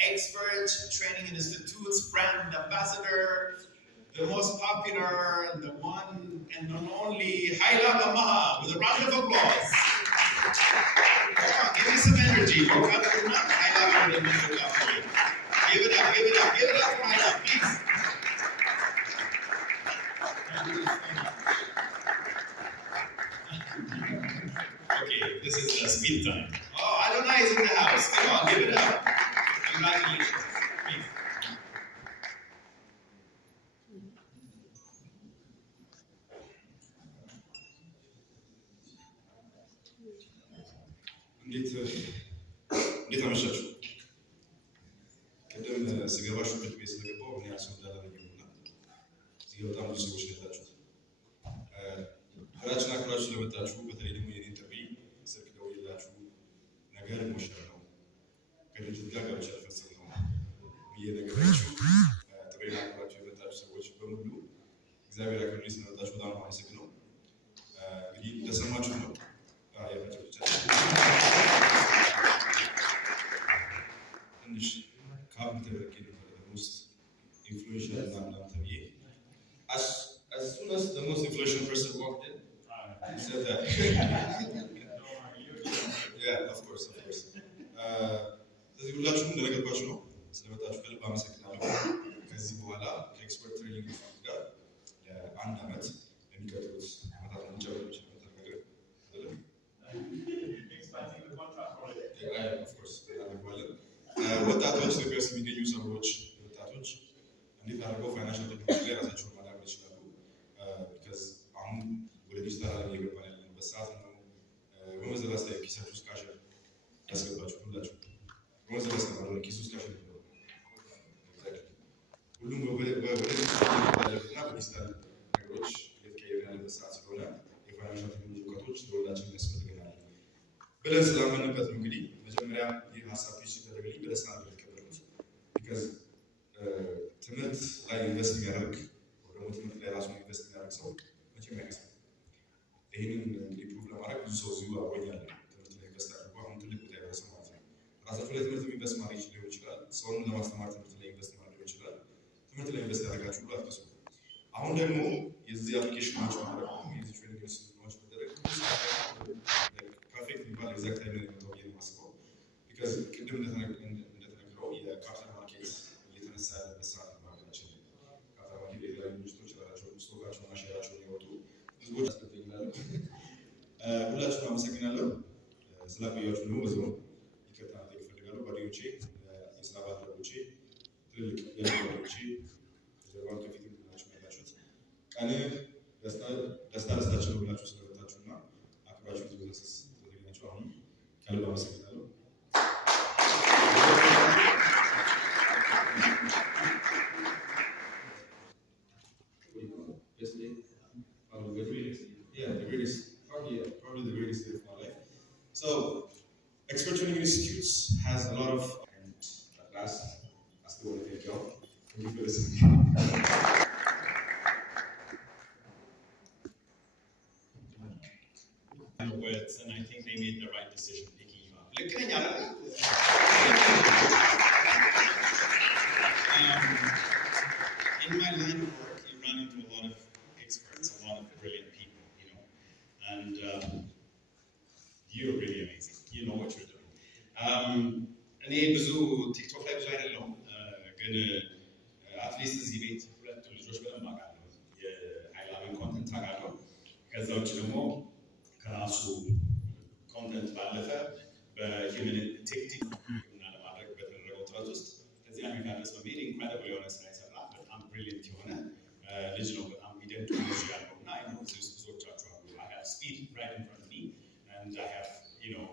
Expert Training Institute's brand ambassador, the most popular, the one and only Haila Bamaha, with a round of applause. Come on, give me some energy. Give it up, give it up, give it up for Haila, please. Okay, this is speed time. Oh, Adonai is in the house. Come on, give it up. Congratulations. Please. እንዴት አመሻችሁ? ቅድም ስገባ ሽንት ቤት ስለገባሁ ምን ያህል ሰው እንዳለ ነግሬውና እዚህ በጣም ብዙ ሰዎች ናችሁ። ሀገራችን አክብራችሁ ስለመጣችሁ በተለይ ደግሞ የኔን ጥሪ ስልክ ደውዬላችሁ ነገር ሞሸር ነው ከልጅት ጋር ጋብቻ ልፈጽም ነው ብዬ ነገራችሁ ጥሬን አክብራችሁ የመጣችሁ ሰዎች በሙሉ እግዚአብሔር አክብሬ ስለመጣችሁ በጣም አመሰግናለሁ። እንግዲህ እንደሰማችሁ ነው ትንሽ ካብ ተበቂ ውስጥ ኢንፍሉዌንሻል ምናምን ተብዬ as soon as the most influential person walked in, he said that. Yeah, of course. ስለዚህ ሁላችሁም እንደነገርኳችሁ ነው ስለመጣችሁ ከልብ አመሰግናለሁ። ከዚህ በኋላ ከኤክስፐርት ትሬኒንግ ጋር ለአንድ ዓመት የሚቀጥሉት ዓመታት እንጨምር ይችላል ነገር ወጣቶች ኢትዮጵያ ውስጥ የሚገኙ ሰዎች ወጣቶች እንዴት አድርገው ፋይናንሻል ቴክኖሎጂ ላይ ራሳቸውን ማዳበር ይችላሉ? ቢካዝ አሁን ወደ ዲጂታል ዓለም እየገባን ያለንበት ሰዓት ነው። በመዘላስ ላይ ኪሳችሁ ውስጥ ካሽ ያስገባችሁ ሁላችሁ በመዘላስ ነው ኪስ ውስጥ ካሽ ሁሉም ወደ ዲጂታልና በዲጂታል ነገሮች እየተቀየረ ያለበት ሰዓት ስለሆነ የፋይናንሻል ቴክኖሎጂ እውቀቶች ለሁላችን ያስፈልገናል ብለን ስላመንበት ነው። እንግዲህ መጀመሪያ ይህ ሀሳብ ፒች ሲደረግልኝ በደስታ ነበር የተቀበልኩት። ቢካዝ ትምህርት ላይ ኢንቨስት የሚያደርግ ወይ ደግሞ ትምህርት ላይ ራሱን ኢንቨስት የሚያደርግ ሰው መቼም አይከስም። ይህንን እንግዲህ ፕሩቭ ለማድረግ ብዙ ሰው እዚሁ አብሮኛል። ትምህርት ላይ ኢንቨስት አድርጎ አሁን ትልቅ ቦታ የደረሰ ማለት ነው። ራሳችሁ ላይ ትምህርት ኢንቨስት ማድረግ ሊሆን ይችላል። ሰውን ለማስተማር ትምህርት ላይ ኢንቨስት ማድረግ ሊሆን ይችላል። ትምህርት ላይ ኢንቨስት ያደረጋችሁ ሁሉ አትከሱ። አሁን ደግሞ የዚህ አፕሊኬሽኖች ማድረግ የዚህ ትሬኒንግ ኢንስቲትዩቶች መደረግ ፐርፌክት የሚባል ኤግዛክት ታይም ላይ ነው የማስበው። ቢካዝ ቅድም እንደተነገረው የካፒታል ማርኬት እየተነሳ ያለበት ሰዓት ነው። ሀገራችን ካፒታል ማርኬት የተለያዩ ድርጅቶች ራሳቸው ስቶካቸውና ሼራቸውን ያወጡ ህዝቦች ያስገኛሉ። ሁላችሁም አመሰግናለሁ። ስላቆያችሁ ደግሞ በዚሁ ይቅርታ መጠየቅ እፈልጋለሁ። ጓደኞቼ፣ የስራ ባልደረቦቼ፣ ትልልቅ የጓደኞቼ ጀርባን ከፊት ናችሁ ያላችሁት ቀን ደስታችን ነው ብላችሁ ስለመጣችሁና አክብራችሁ ትበዘሰስ ስለተገኛችሁ አሁን ከልብ አመሰግናለሁ። Probably the greatest day of my life. So, Expert Training Institutes has a lot of, and at last, I still want to thank y'all. Thank you for listening. Words, and I think they made the right decision picking you up. In my line of work, you run into a lot of experts, a lot of brilliant people, you know, and you're really amazing. You know what you're doing. እኔ ብዙ ቲክቶክ ላይ ብዙ አይደለሁም፣ ግን አትሊስት እዚህ ቤት ሁለት ልጆች በደንብ አውቃለሁ። የሀይላዊን ኮንተንት አውቃለሁ። ከዛ ውጭ ደግሞ ከራሱ ኮንተንት ባለፈ በሂውመን ቴክኒክ እና ለማድረግ በተደረገው ጥረት ውስጥ ከዚህ አሜሪካ ድረስ በመሄድ ኢንክሬዲብል የሆነ ስራ የሰራ በጣም ብሪሊየንት የሆነ ልጅ ነው። በጣም ሚደንቅ ልጅ ያለው እና አይ ኖ እዚህ ውስጥ ብዙዎቻችሁ አሉ። I have speed right in front of me and I have, you know,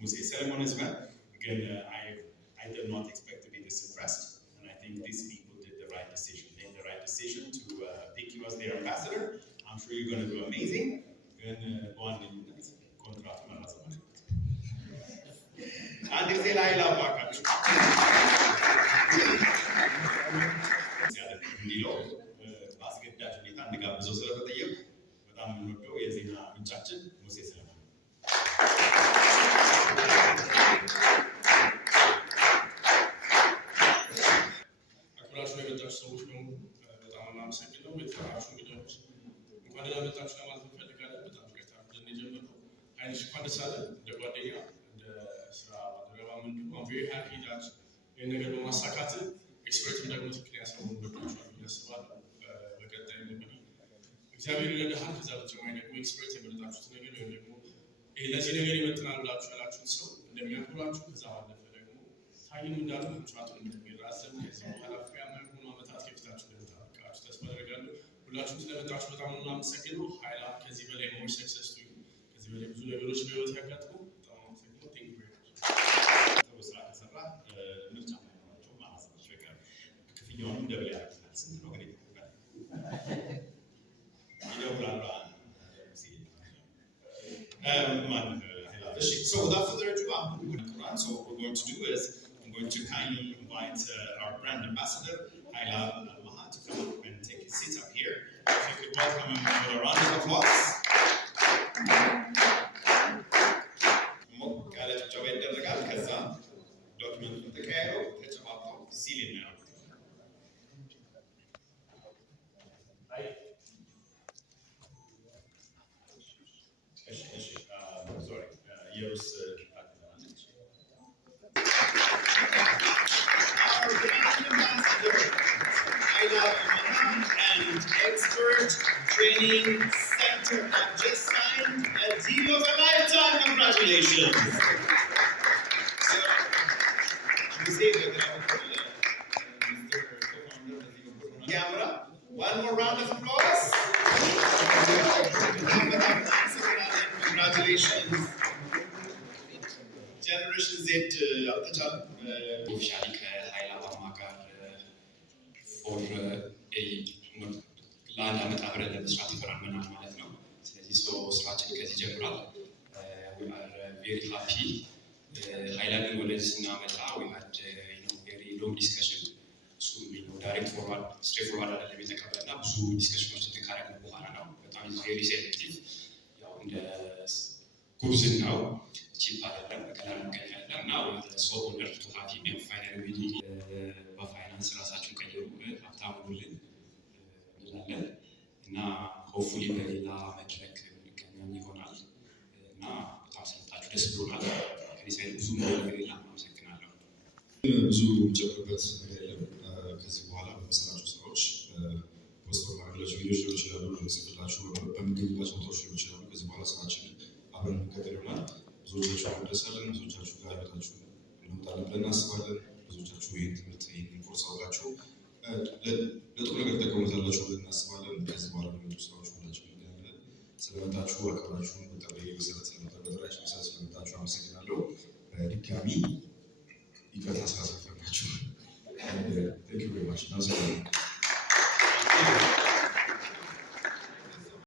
Muse Solomon as well. Again, I did not expect to be this impressed, and I think these people did the right decision. Made the right decision to pick you as their ambassador. I'm sure you're going to do amazing. Then go on and contract management. And if they lie loud, በአስገዳጅ ሁኔታ እንጋብዘው ስለተጠየቁ በጣም የምንወደው የዜና ምንጫችን ሙሴ ሰለሞን። ሰዎች በሙሉ በጣም እናመሰግናለሁ። የተከበራችሁ እንግዶች እንኳን ደህና መጣችሁ ለማለት እንፈልጋለን። በጣም ይቅርታ እንደጀመረው ኃይልሽ እንኳን ደስ አለ። እንደ ጓደኛ እንደ ስራ ባልደረባ ምንድነው I'm very happy that ይህን ነገር በማሳካት ኤክስፐርትም ደግሞ ትክክለኛ ሰው ወዶቻል ያስባለሁ። በቀጣይ እንግዲህ እግዚአብሔር ይረዳሃል። ከዛ በተጨማሪ ደግሞ ኤክስፐርት የመረጣችሁት ነገር ወይም ደግሞ ለዚህ ነገር ይመጥናል ብላችሁ ያላችሁት ሰው እንደሚያክብራችሁ ከዛ ባለፈ ደግሞ ታይም እንዳሉ ኮንትራቱን እንደሚራዘም ከዚህ በኋላ ፍሬያማ የሆኑ ዓመታት ከፊታችሁ እንደምታበቃችሁ ተስፋ አደርጋለሁ። ሁላችሁም ስለመጣችሁ በጣም ነው የማመሰግነው። ኃይላ ከዚህ በላይ ሞር ሰክሰስ ቱ ከዚህ በላይ ብዙ ነገሮች በህይወት ያጋጥሙ። በጣም አመሰግናለሁ። ቴንክ ዩ ቬሪ ማች። ጥሩ ስራ ከሰራ ምርጫ ማይኖራቸው ማራሳቸው ይቀር ክፍያውንም ደብል ያደርጉታል። ስንት ነው ግን ይደውላሉ። So without further ado, so what we're going to do is I'm going to kindly invite our brand ambassador, Haila Al-Maha, to come up and take his seat up here. If you could welcome him with a round of applause. Years our brand ambassador, Haila Al-Maha, and expert training center have just signed a deal of a lifetime. Congratulations. So, you see that Mr. Co-founder, camera. One more round of applause. Congratulations. Generation Z አልተቻለም። ኦፊሻሊ ከኃይላ አልማሃ ጋር ፎር ለአንድ ዓመት አብረን ለመስራት ተፈራርመናል ማለት ነው። ስለዚህ ስራችን ከዚህ ጀምሯል። we are very happy ኃይላን ወደዚህ ስናመጣ we had very long discussion እሱ ዳይሬክት ፎርዋርድ ስትሬት ፎርዋርድ አይደለም የተቀበልና ብዙ ዲስከሽኖችን ካደረግን በኋላ ነው። በጣም very selective ያው እንደ ጉብዝናው ቺፕ አይደለም በቀላሉ እንገኛለን እና ሰው ኦነር ቱ ሃቭ ዩ ፋይናል ዊዲ በፋይናንስ ራሳችሁን ቀይሩ ሀብታም ሁኑልን እንላለን እና ሆፕፉሊ በሌላ መድረክ እንገናኝ ይሆናል እና በጣም ስለመጣችሁ ደስ ብሎናል። ከዚህ ሳይድ ብዙ ነገር የለም። አመሰግናለሁ። ብዙ የሚጨምርበት ነገር የለም። ከዚህ በኋላ በምሰራቸው ስራዎች ፖስት በማድረጋቸው ቪዲዮች ሊሆን ይችላሉ፣ ጽፍላችሁ በምንገኝባቸው ቦታዎች ሊሆን ይችላሉ። ከዚህ በኋላ ስራችንን አብረን እንቀጥል ይሆናል። ብዙዎቻችሁ እንደሳለን፣ ብዙዎቻችሁ ጋር ህይወታችሁ እንመጣለን ብለን እናስባለን። ብዙዎቻችሁ ይህን ትምህርት ይህን ኮርስ አውቃችሁ ለጥሩ ነገር ተጠቀሙታላችሁ ብለን እናስባለን። ከዚህ በኋላ በሚመጡ ስራዎች ሁላችሁ እንገናኛለን። ስለመጣችሁ አክብራችሁን በጠሪ መሰረት በጥሪያችን መሰረት ስለመጣችሁ አመሰግናለሁ። በድጋሚ ይቅርታ ስላስፈለጋችሁ። Thank you very much.